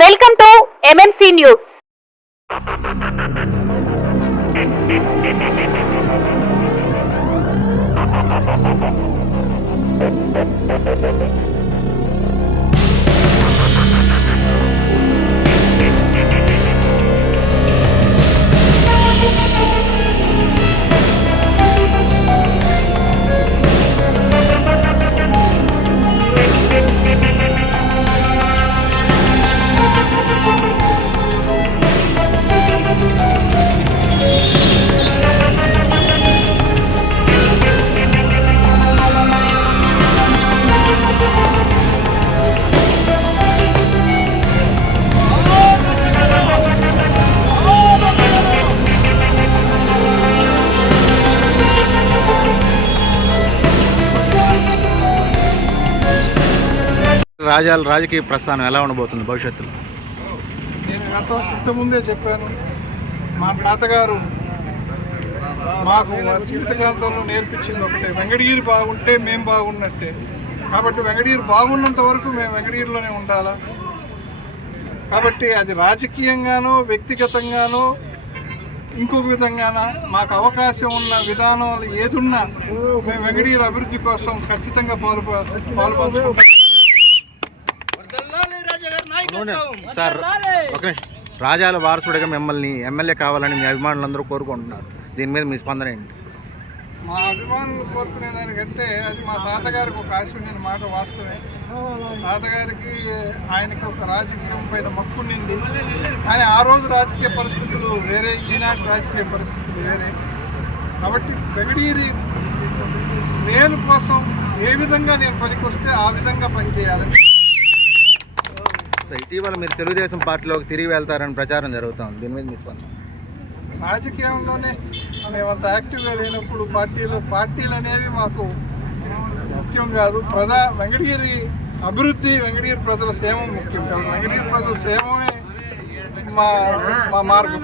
Welcome to MMC news. రాజకీయ ప్రస్థానం ఎలా ఉండబోతుంది భవిష్యత్తులో? నేను ఇంతకుముందే చెప్పాను, మా తాతగారు మాకు జీవితకాలంలో నేర్పించింది ఒకటే, వెంకటగిరి బాగుంటే మేము బాగున్నట్టే. కాబట్టి వెంకటగిరి బాగున్నంత వరకు మేము వెంకటగిరిలోనే ఉండాలా. కాబట్టి అది రాజకీయంగానో వ్యక్తిగతంగానో ఇంకొక విధంగానో మాకు అవకాశం ఉన్న విధానాలు ఏదున్నా మేము వెంకటగిరి అభివృద్ధి కోసం ఖచ్చితంగా పాల్పంచుకుంటాం. సార్ ఓకే, రాజాల వారసుడిగా మిమ్మల్ని ఎమ్మెల్యే కావాలని మీ అభిమానులందరూ కోరుకుంటున్నారు. దీని మీద మీ స్పందన ఏంటి? మా అభిమానులు కోరుకునే దానికంటే అది మా తాతగారికి ఒక ఆశ ఉండిన మాట వాస్తవమే. తాతగారికి ఆయనకి ఒక రాజకీయం పైన మక్కువ ఉండింది. కానీ ఆ రోజు రాజకీయ పరిస్థితులు వేరే, ఈనాటి రాజకీయ పరిస్థితులు వేరే. కాబట్టి వెంకటగిరి మేలు కోసం ఏ విధంగా నేను పనికొస్తే ఆ విధంగా పనిచేయాలని. ఇటీవల మీరు తెలుగుదేశం పార్టీలోకి తిరిగి వెళ్తారని ప్రచారం జరుగుతుంది. దీని మీద మీ స్పందన? రాజకీయంలోనే మేమంత యాక్టివ్గా లేనప్పుడు పార్టీలు అనేవి మాకు ముఖ్యం కాదు. వెంకటగిరి అభివృద్ధి, వెంకటగిరి ప్రజల క్షేమం ముఖ్యం కాదు. వెంకటగిరి ప్రజల క్షేమమే మా మార్గం.